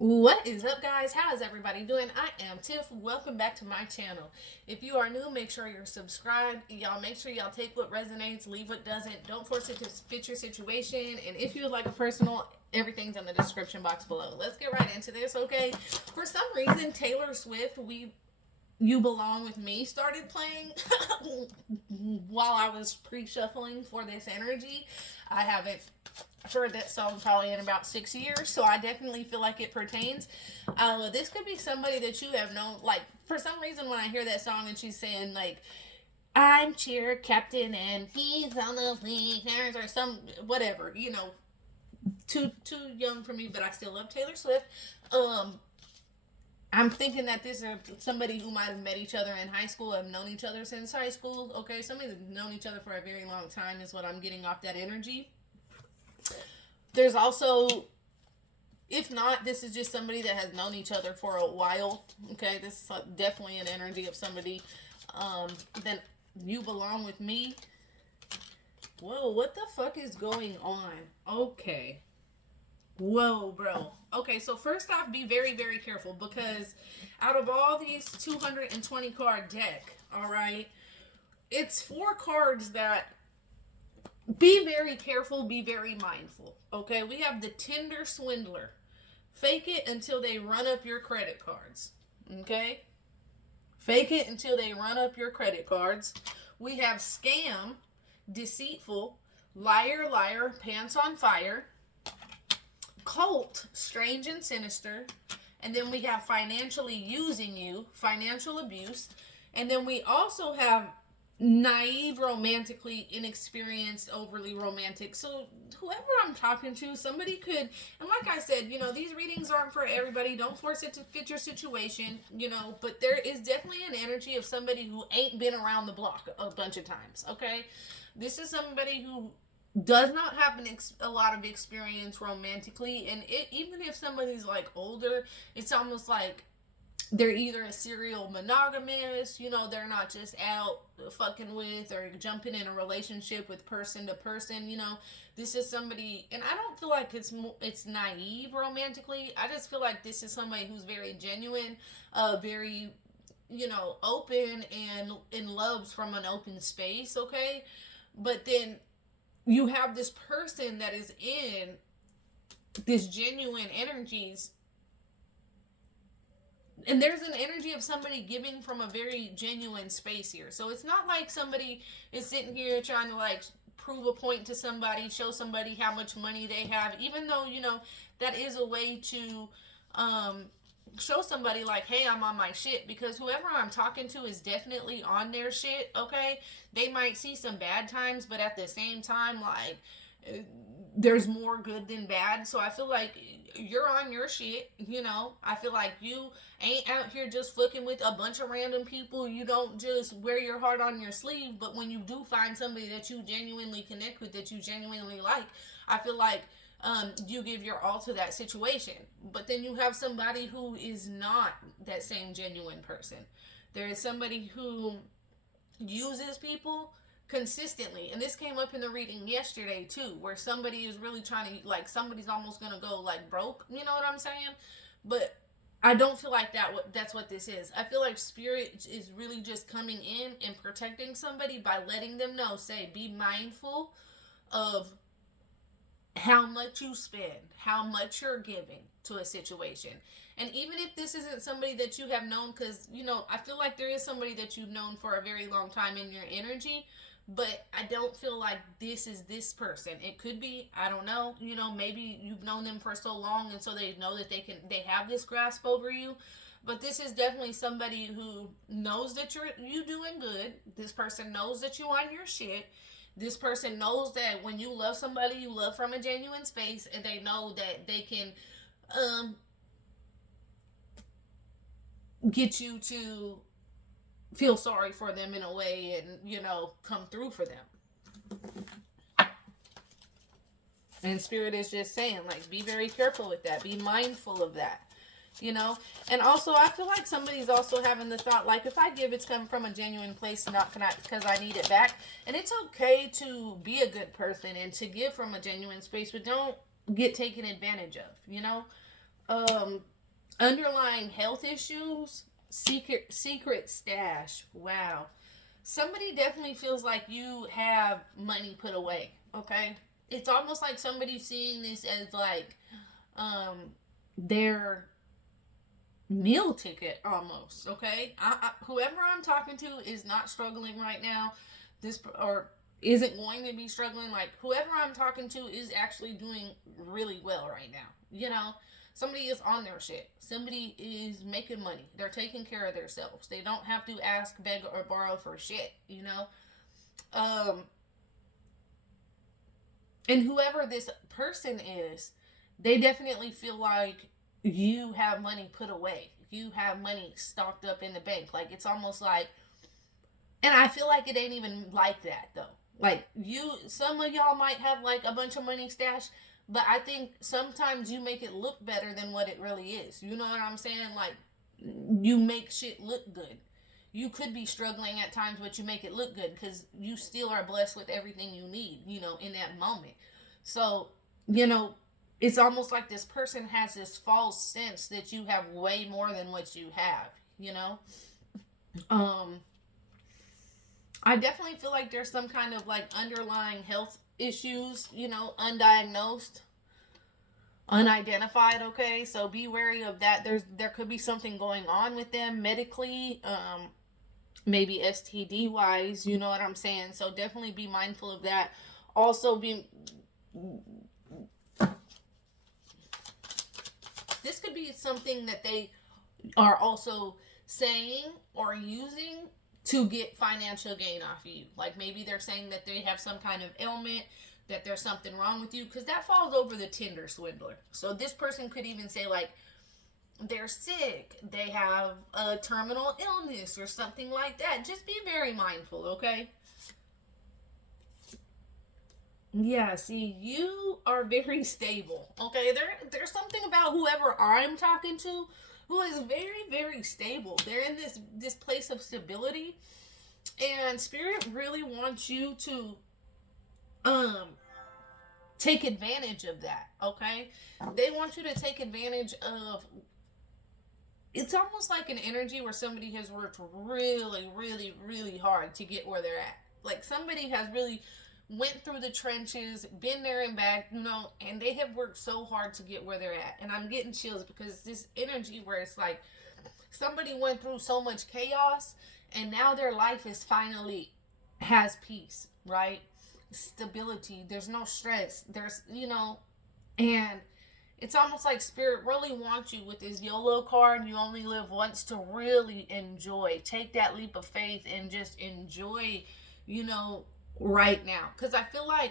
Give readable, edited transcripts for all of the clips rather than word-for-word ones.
What is up, guys? How is everybody doing? I am Tiff. Welcome back to my channel. If you are new, make sure you're subscribed. Y'all make sure y'all take what resonates, leave what doesn't. Don't force it to fit your situation. And if you would like a personal, everything's in the description box below. Let's get right into this, okay? For some reason, Taylor Swift, You Belong With Me started playing while I was pre-shuffling for this energy. I haven't heard that song probably in about 6 years, so I definitely feel like it pertains. This could be somebody that you have known. Like, for some reason, when I hear that song and she's saying like, "I'm cheer captain and he's on the wing," or some whatever, too young for me, but I still love Taylor Swift. I'm thinking that this is somebody who might have met each other in high school, have known each other since high school. Okay, somebody that's known each other for a very long time is what I'm getting off that energy. There's also, if not, this is just somebody that has known each other for a while. Okay, this is definitely an energy of somebody. Then You Belong With Me. Whoa, what the fuck is going on? Okay. Whoa, bro. Okay, so first off, be very, very careful because out of all these 220 card deck, all right, it's four cards that be very careful, be very mindful. Okay, we have the Tinder Swindler. Fake it until they run up your credit cards. Okay? Fake it until they run up your credit cards. We have Scam, Deceitful, Liar, Liar, Pants on Fire, Cult, Strange and Sinister, and then we have Financially Using You, Financial Abuse, and then we also have Naive, Romantically Inexperienced, Overly Romantic. So whoever I'm talking to, somebody could, and like I said, these readings aren't for everybody. Don't force it to fit your situation, but there is definitely an energy of somebody who ain't been around the block a bunch of times. Okay, this is somebody who does not have a lot of experience romantically, and even if somebody's like older, it's almost like they're either a serial monogamous, they're not just out fucking with or jumping in a relationship with person to person. This is somebody, and I don't feel like it's naive romantically. I just feel like this is somebody who's very genuine, very open and loves from an open space. Okay, but then you have this person that is in this genuine energies, and there's an energy of somebody giving from a very genuine space here. So it's not like somebody is sitting here trying to like prove a point to somebody, show somebody how much money they have, even though that is a way to show somebody like, hey, I'm on my shit, because whoever I'm talking to is definitely on their shit. Okay, they might see some bad times, but at the same time, like, there's more good than bad. So I feel like you're on your shit. I feel like you ain't out here just fucking with a bunch of random people. You don't just wear your heart on your sleeve. But when you do find somebody that you genuinely connect with, that you genuinely like, I feel like you give your all to that situation. But then you have somebody who is not that same genuine person. There is somebody who uses people consistently, and this came up in the reading yesterday too, where somebody is really trying to, like, somebody's almost gonna go like broke. You know what I'm saying? But I don't feel like that's what this is. I feel like spirit is really just coming in and protecting somebody by letting them know, say, be mindful of how much you spend, how much you're giving to a situation. And even if this isn't somebody that you have known, because, I feel like there is somebody that you've known for a very long time in your energy, but I don't feel like this is this person. It could be, I don't know, maybe you've known them for so long and so they know that they have this grasp over you. But this is definitely somebody who knows that you doing good. This person knows that you on your shit. This person knows that when you love somebody, you love from a genuine space, and they know that they can get you to feel sorry for them in a way, and come through for them. And spirit is just saying, like, be very careful with that, be mindful of that. And also I feel like somebody's also having the thought, like, if I give, it's coming from a genuine place, not because I need it back. And it's okay to be a good person and to give from a genuine space, but don't get taken advantage of. Um, underlying health issues, secret stash. Wow. Somebody definitely feels like you have money put away. Okay, it's almost like somebody seeing this as like um their meal ticket almost. Okay, whoever I'm talking to is not struggling right now. This or isn't going to be struggling. Like whoever I'm talking to is actually doing really well right now. You know, somebody is on their shit. Somebody is making money. They're taking care of themselves. They don't have to ask, beg, or borrow for shit. You know, um, and whoever this person is, they definitely feel like you have money put away. You have money stocked up in the bank. Like it's almost like, and I feel like it ain't even like that though. Like some of y'all might have like a bunch of money stashed, but I think sometimes you make it look better than what it really is. You know what I'm saying? Like you make shit look good. You could be struggling at times, but you make it look good because you still are blessed with everything you need, you know, in that moment. So, you know, it's almost like this person has this false sense that you have way more than what you have, you know? Um, I definitely feel like there's some kind of like underlying health issues, you know, undiagnosed, unidentified. Okay, so be wary of that. There could be something going on with them medically, maybe STD wise. You know what I'm saying? So definitely be mindful of that. Also, this could be something that they are also saying or using to get financial gain off of you. Like maybe they're saying that they have some kind of ailment, that there's something wrong with you, because that falls over the Tinder swindler. So this person could even say like they're sick, they have a terminal illness or something like that. Just be very mindful, okay? Yeah, see, you are very stable. Okay, there's something about whoever I'm talking to who is very, very stable. They're in this place of stability, and spirit really wants you to um take advantage of that. Okay, they want you to take advantage of. It's almost like an energy where somebody has worked really, really, really hard to get where they're at. Like somebody has really went through the trenches, been there and back, you know, and they have worked so hard to get where they're at. And I'm getting chills because this energy where it's like somebody went through so much chaos and now their life is finally has peace, right? Stability. There's no stress. There's, you know, and it's almost like spirit really wants you with this YOLO card. You only live once to really enjoy. Take that leap of faith and just enjoy, you know, right now. Because I feel like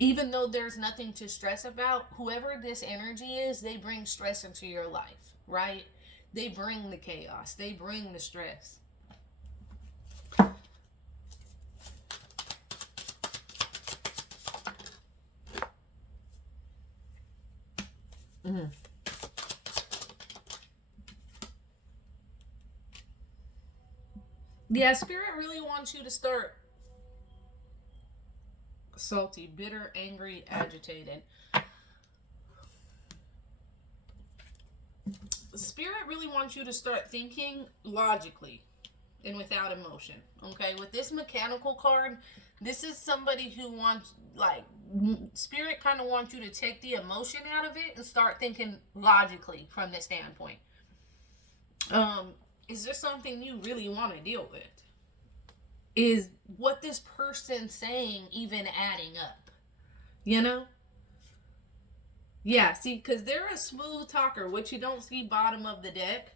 even though there's nothing to stress about, whoever this energy is, they bring stress into your life, right? They bring the chaos, they bring the stress. Mm. Yeah, spirit really wants you to start salty, bitter, angry, agitated. Spirit really wants you to start thinking logically and without emotion. Okay, with this mechanical card, this is somebody who wants, like, spirit kind of wants you to take the emotion out of it and start thinking logically from this standpoint. Is there something you really want to deal with? Is what this person's saying even adding up? You know? Yeah, see, because they're a smooth talker, which you don't see bottom of the deck.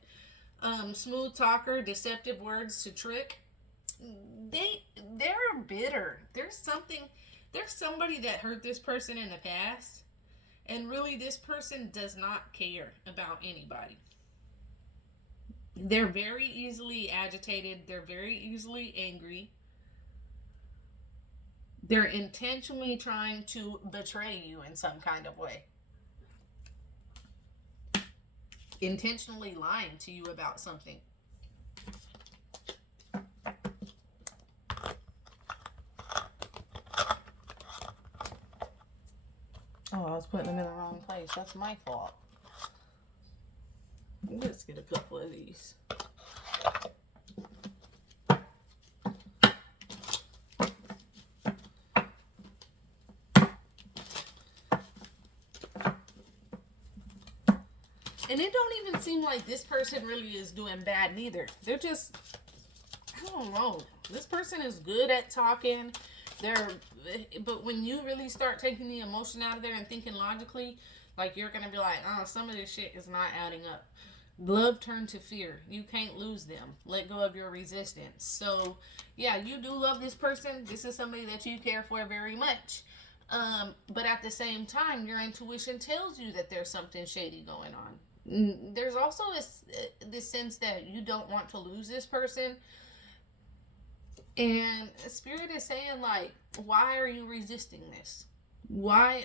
Smooth talker, deceptive words to trick. They're bitter. There's somebody that hurt this person in the past, and really this person does not care about anybody. They're very easily agitated, they're very easily angry. They're intentionally trying to betray you in some kind of way. Intentionally lying to you about something. Oh, I was putting them in the wrong place. That's my fault. Let's get a couple of these. And it don't even seem like this person really is doing bad neither. They're just, I don't know. This person is good at talking. But when you really start taking the emotion out of there and thinking logically, like you're gonna be like, oh, some of this shit is not adding up. Love turned to fear. You can't lose them. Let go of your resistance. So, yeah, you do love this person. This is somebody that you care for very much. But at the same time, your intuition tells you that there's something shady going on. There's also this sense that you don't want to lose this person, and Spirit is saying, like, why are you resisting this? Why,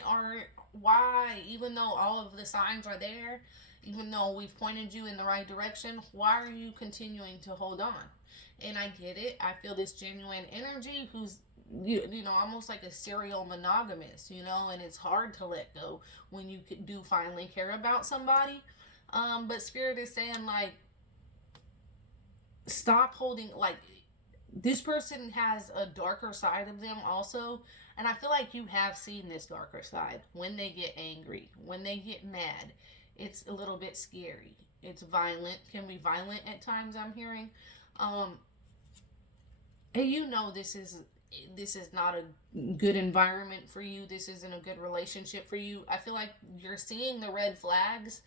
even though all of the signs are there, even though we've pointed you in the right direction, why are you continuing to hold on? And I get it. I feel this genuine energy who's, you know, almost like a serial monogamous, you know, and it's hard to let go when you do finally care about somebody. But Spirit is saying, like, stop holding, like, this person has a darker side of them also. And I feel like you have seen this darker side. When they get angry, when they get mad, it's a little bit scary. It's violent, can be violent at times, I'm hearing. And you know this is not a good environment for you. This isn't a good relationship for you. I feel like you're seeing the red flags,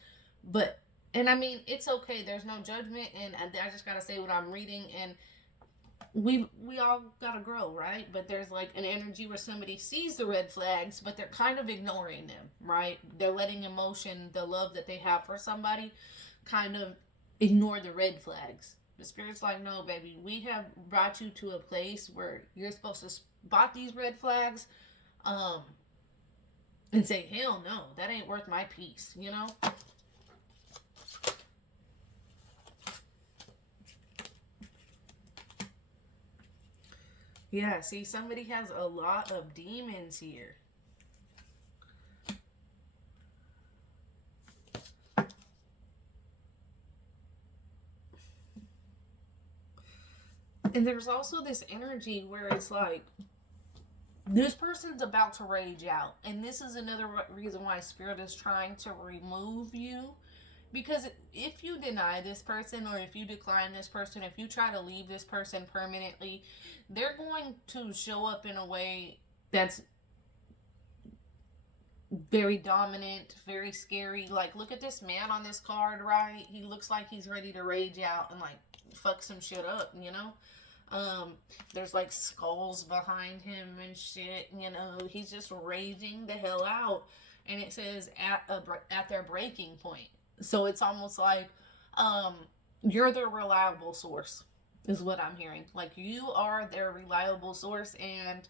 but, and I mean, it's okay. There's no judgment, and I just gotta say what I'm reading, and we all gotta grow, right? But there's like an energy where somebody sees the red flags, but they're kind of ignoring them, right? They're letting emotion, the love that they have for somebody, kind of ignore the red flags. The Spirit's like, no, baby, we have brought you to a place where you're supposed to spot these red flags, and say, hell no, that ain't worth my peace, you know? Yeah, see, somebody has a lot of demons here. And there's also this energy where it's like, this person's about to rage out. And this is another reason why Spirit is trying to remove you. Because if you deny this person, or if you decline this person, if you try to leave this person permanently, they're going to show up in a way that's very dominant, very scary. Like, look at this man on this card, right? He looks like he's ready to rage out and, like, fuck some shit up, you know? There's like skulls behind him and shit, you know, he's just raging the hell out. And it says at their breaking point. So it's almost like, you're their reliable source, is what I'm hearing. Like, you are their reliable source, and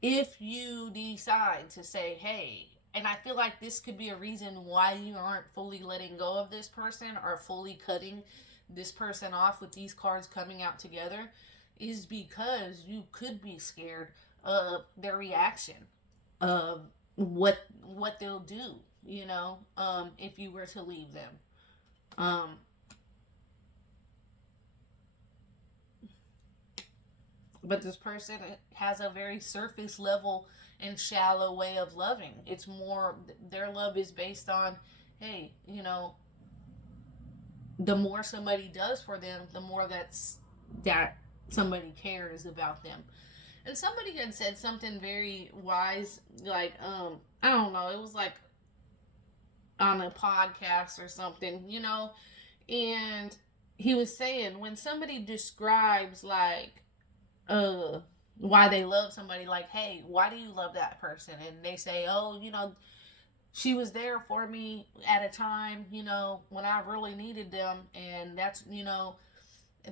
if you decide to say, hey, and I feel like this could be a reason why you aren't fully letting go of this person or fully cutting this person off with these cards coming out together, is because you could be scared of their reaction, of what they'll do, you know, if you were to leave them. But this person has a very surface level and shallow way of loving. It's more, their love is based on, hey, you know, the more somebody does for them, the more that somebody cares about them. And somebody had said something very wise, like, I don't know, it was like on a podcast or something, you know, and he was saying, when somebody describes, like, why they love somebody, like, hey, why do you love that person? And they say, oh, you know, she was there for me at a time, you know, when I really needed them. And that's, you know,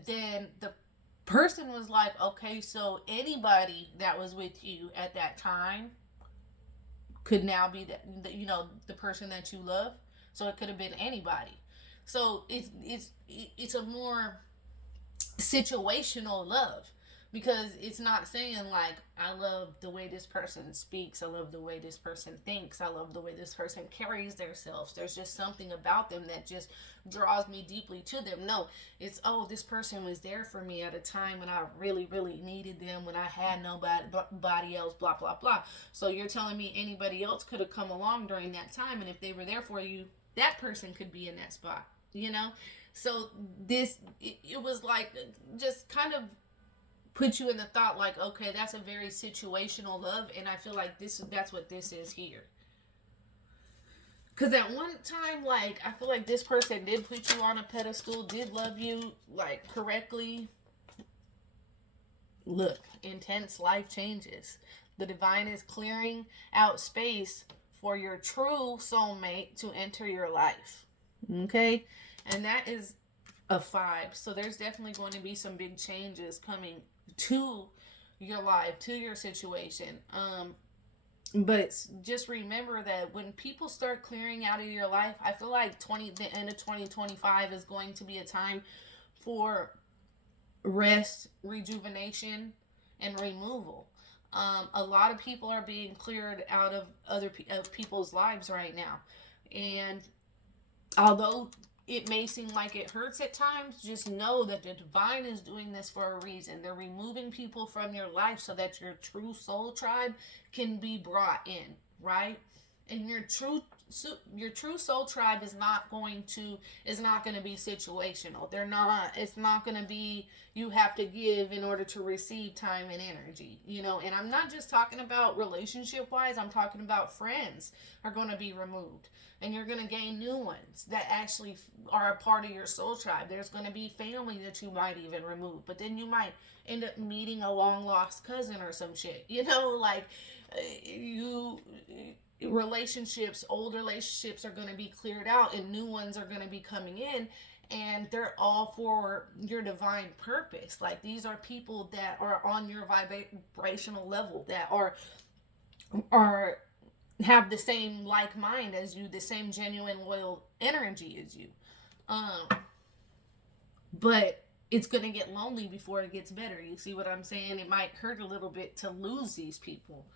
then the person was like, okay, so anybody that was with you at that time could now be the you know, the person that you love. So it could have been anybody. So it's a more situational love. because it's not saying like, I love the way this person speaks, I love the way this person thinks, I love the way this person carries themselves. There's just something about them that just draws me deeply to them. No, it's, oh, this person was there for me at a time when I really, really needed them, when I had nobody else, blah blah blah. So you're telling me anybody else could have come along during that time, and if they were there for you, that person could be in that spot, you know? So it was like, just kind of put you in the thought like, okay, that's a very situational love, and I feel like that's what this is here. Because at one time, like, I feel like this person did put you on a pedestal, did love you, like, correctly. Look, intense life changes. The divine is clearing out space for your true soulmate to enter your life. Okay? And that is a 5. So there's definitely going to be some big changes coming to your life, to your situation. But just remember that when people start clearing out of your life, I feel like the end of 2025 is going to be a time for rest, rejuvenation, and removal. A lot of people are being cleared out of of people's lives right now. And although it may seem like it hurts at times, just know that the divine is doing this for a reason. They're removing people from your life so that your true soul tribe can be brought in, right? And your true soul tribe is not going to be situational. It's not going to be, you have to give in order to receive time and energy, you know. And I'm not just talking about relationship wise, I'm talking about friends are going to be removed, and you're going to gain new ones that actually are a part of your soul tribe. There's going to be family that you might even remove, but then you might end up meeting a long lost cousin or some shit, you know. Like, old relationships are going to be cleared out, and new ones are going to be coming in, and they're all for your divine purpose. Like, these are people that are on your vibrational level, that are have the same like mind as you, the same genuine loyal energy as you. But it's going to get lonely before it gets better. You see what I'm saying? It might hurt a little bit to lose these people.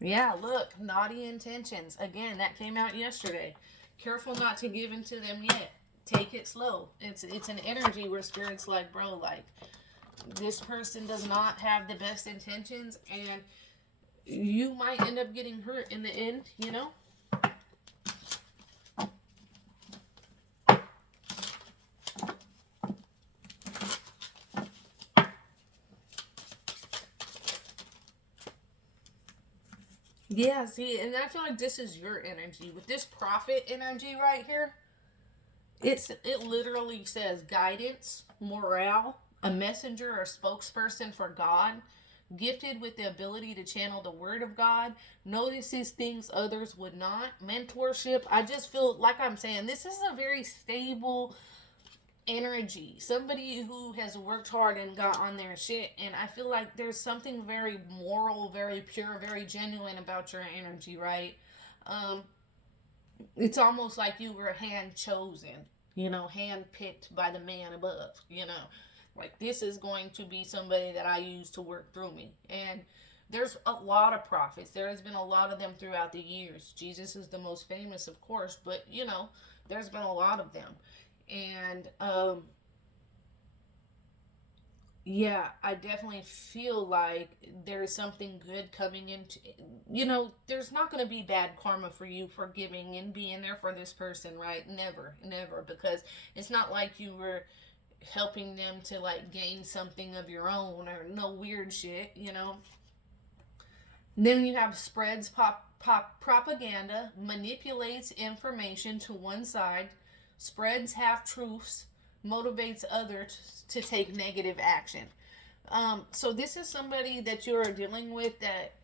Yeah, look, naughty intentions. Again, that came out yesterday. Careful not to give into them yet. Take it slow. It's an energy where spirit's like, bro, like, this person does not have the best intentions, and you might end up getting hurt in the end, you know? Yeah, see, and I feel like this is your energy. With this prophet energy right here, it literally says guidance, morale, a messenger or spokesperson for God, gifted with the ability to channel the word of God, notices things others would not, mentorship. I just feel like I'm saying this is a very stable energy. Somebody who has worked hard and got on their shit. And I feel like there's something very moral, very pure, very genuine about your energy, right? It's almost like you were hand chosen, you know, hand picked by the man above, you know. Like, this is going to be somebody that I use to work through me. And there's a lot of prophets. There has been a lot of them throughout the years. Jesus is the most famous, of course, but, you know, there's been a lot of them. And yeah, I definitely feel like there's something good coming into, you know, there's not going to be bad karma for you for giving and being there for this person, right? Never, never, because it's not like you were helping them to like gain something of your own or no weird shit, you know. Then you have spreads propaganda, manipulates information to one side, spreads half truths, motivates others to take negative action. So this is somebody that you're dealing with that,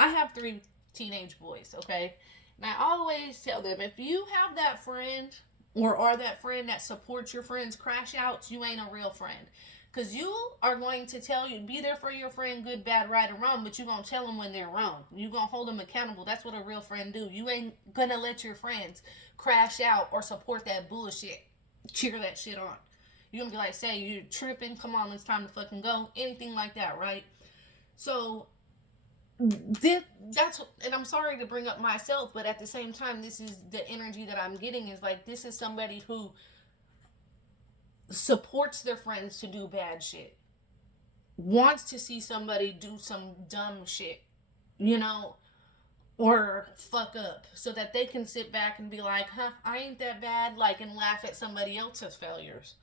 I have 3 teenage boys, okay? And I always tell them, if you have that friend or are that friend that supports your friend's crash outs, you ain't a real friend. Because you are going to be there for your friend, good, bad, right, or wrong, but you're going to tell them when they're wrong. You're going to hold them accountable. That's what a real friend do. You ain't going to let your friends crash out or support that bullshit. Cheer that shit on. You're going to be like, say, you're tripping. Come on, it's time to fucking go. Anything like that, right? So, that's, and I'm sorry to bring up myself, but at the same time, this is the energy that I'm getting is like, this is somebody who supports their friends to do bad shit, wants to see somebody do some dumb shit, or fuck up, so that they can sit back and be like, huh, I ain't that bad, like, and laugh at somebody else's failures,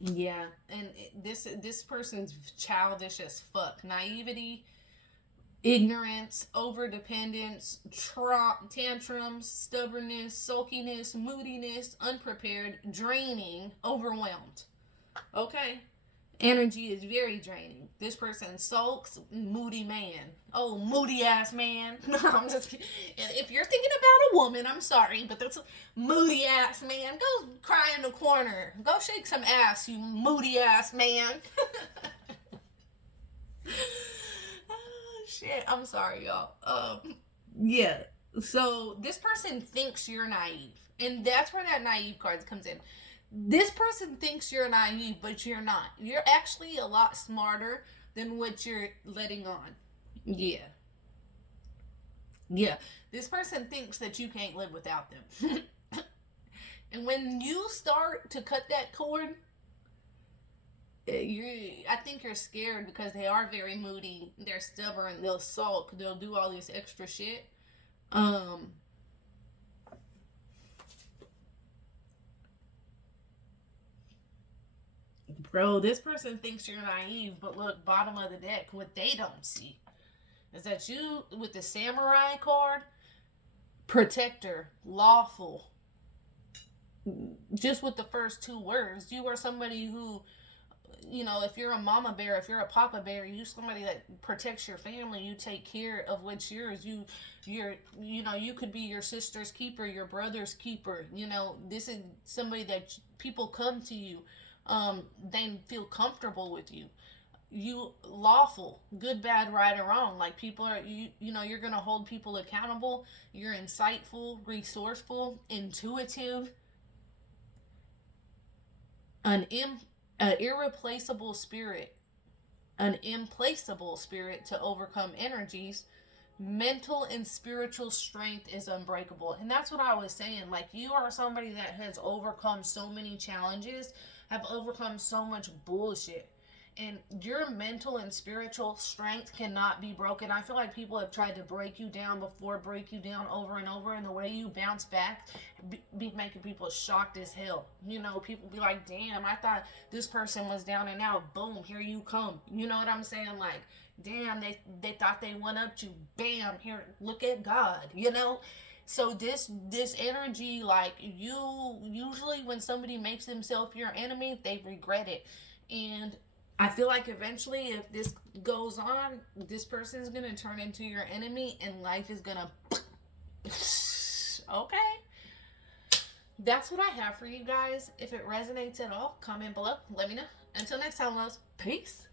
Yeah, and this person's childish as fuck. Naivety, ignorance, overdependence, tantrums, stubbornness, sulkiness, moodiness, unprepared, draining, overwhelmed. Okay? Energy is very draining. This person sulks, moody man. Oh, moody ass man. No, I'm just kidding. If you're thinking about a woman, I'm sorry, but that's a moody ass man. Go cry in the corner. Go shake some ass, you moody ass man. Shit, I'm sorry, y'all. Yeah. So this person thinks you're naive, and that's where that naive card comes in. This person thinks you're naive, but you're not. You're actually a lot smarter than what you're letting on. Yeah. Yeah. This person thinks that you can't live without them. And when you start to cut that cord, I think you're scared because they are very moody. They're stubborn. They'll sulk. They'll do all this extra shit. Bro, this person thinks you're naive, but look, bottom of the deck, what they don't see is that you, with the samurai card, protector, lawful, just with the first two words, you are somebody who, if you're a mama bear, if you're a papa bear, you somebody that protects your family, you take care of what's yours. You could be your sister's keeper, your brother's keeper. This is somebody that people come to you. They feel comfortable with you. You lawful, good, bad, right, or wrong. Like people are you're gonna hold people accountable. You're insightful, resourceful, intuitive, an irreplaceable spirit, an implacable spirit to overcome energies. Mental and spiritual strength is unbreakable. And that's what I was saying. Like, you are somebody that has overcome so many challenges, have overcome so much bullshit. And your mental and spiritual strength cannot be broken. I feel like people have tried to break you down before, break you down over and over, and the way you bounce back be making people shocked as hell. People be like, damn, I thought this person was down and out. Boom, here you come. You know what I'm saying? Like, damn, they thought they went up to, bam, here, look at God, So this energy, like, you usually when somebody makes themselves your enemy, they regret it. And I feel like eventually, if this goes on, this person's gonna turn into your enemy, and life is gonna. Okay. That's what I have for you guys. If it resonates at all, comment below. Let me know. Until next time, loves. Peace.